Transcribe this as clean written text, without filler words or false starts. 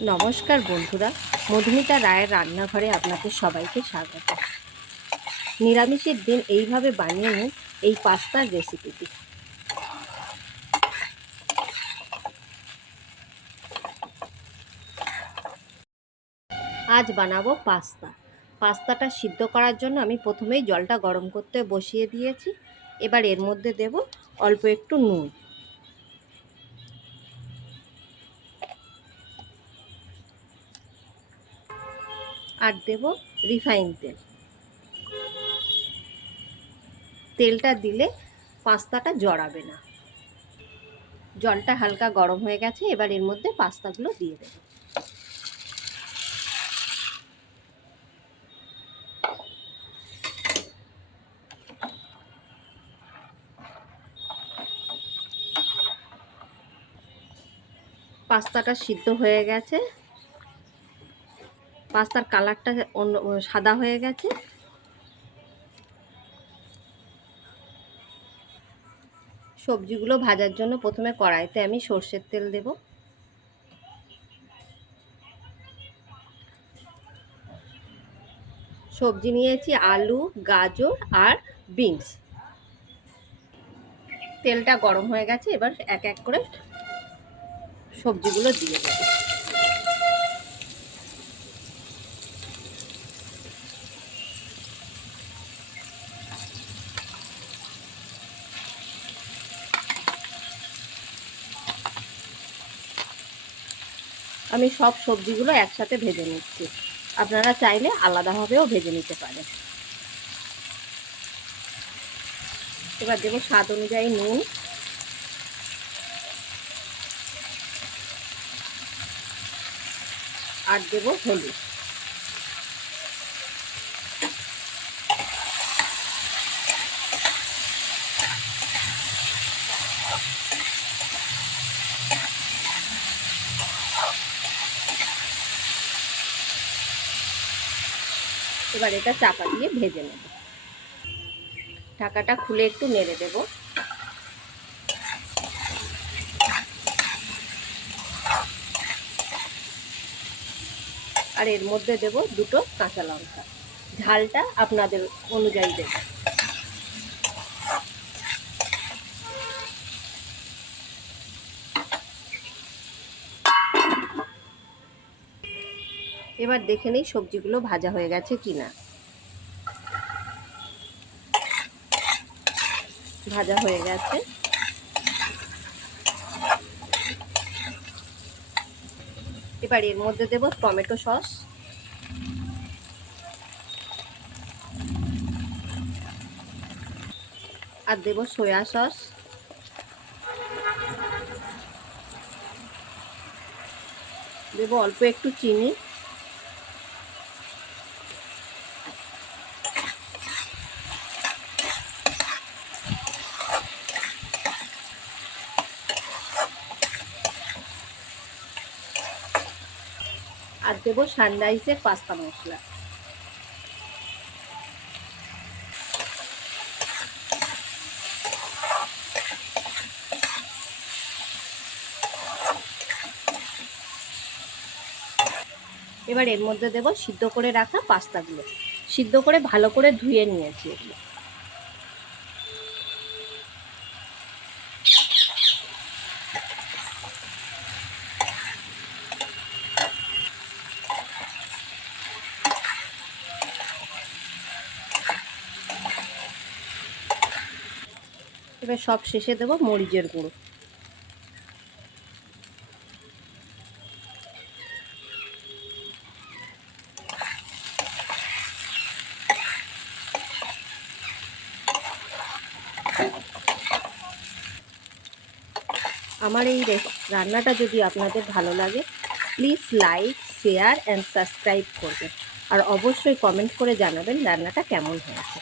নমস্কার বন্ধুরা, মধুমিতা রায়ের রান্নাঘরে আপনাদের সবাইকে স্বাগত। নিরামিষের দিন এইভাবে বানিয়ে নিন এই পাস্তার রেসিপিটি। আজ বানাবো পাস্তাটা সিদ্ধ করার জন্য আমি প্রথমেই জলটা গরম করতে বসিয়ে দিয়েছি। এবার এর মধ্যে দেব অল্প একটু নুন, আর দেব রিফাইন তেল। তেলটা দিলে পাস্তাটা জড়াবে না। জলটা হালকা গরম হয়ে গেছে, এবার এর মধ্যে পাস্তাগুলো দিয়ে দেব। পাস্তাটা সিদ্ধ হয়ে গেছে, পাস্তার কালারটা অন্য সাদা হয়ে গেছে। সবজিগুলো ভাজার জন্য প্রথমে কড়াইতে আমি সর্ষের তেল দেব। সবজি নিয়েছি আলু, গাজর আর বিনস। তেলটা গরম হয়ে গেছে, এবার এক এক করে সবজিগুলো দিয়ে দেব। আমি সব সবজিগুলো একসাথে ভেজে নিচ্ছি, আপনারা চাইলে আলাদাভাবেও ভেজে নিতে পারেন। এবার দেবো স্বাদ অনুযায়ী নুন, আর দেবো হলুদ। এবার এটা চাপা দিয়ে ভেজে নেব। ঢাকাটা খুলে একটু নেড়ে দেব। আর এর মধ্যে দেব দুটো কাঁচা লঙ্কা। ঝালটা আপনাদের অনুযায়ী দেব। এবার দেখে নেই সবজিগুলো ভাজা হয়ে গেছে কিনা। ভাজা হয়ে গেছে। এবার এর মধ্যে দেব টমেটো সস, আর দেব সয়া সস, দেব অল্প একটু চিনি, আর দেব সানরাইজের পাস্তা মশলা। এবার এর মধ্যে দেব সিদ্ধ করে রাখা পাস্তাগুলো। সিদ্ধ করে ভালো করে ধুয়ে নিয়েছি এগুলো। এবার সব শেষে দেব মরিচের গুঁড়ো। আমার এই রান্নাটা যদি আপনাদের ভালো লাগে, please like, share and subscribe করবেন। আর অবশ্যই কমেন্ট করে জানাবেন রান্নাটা কেমন হয়েছে।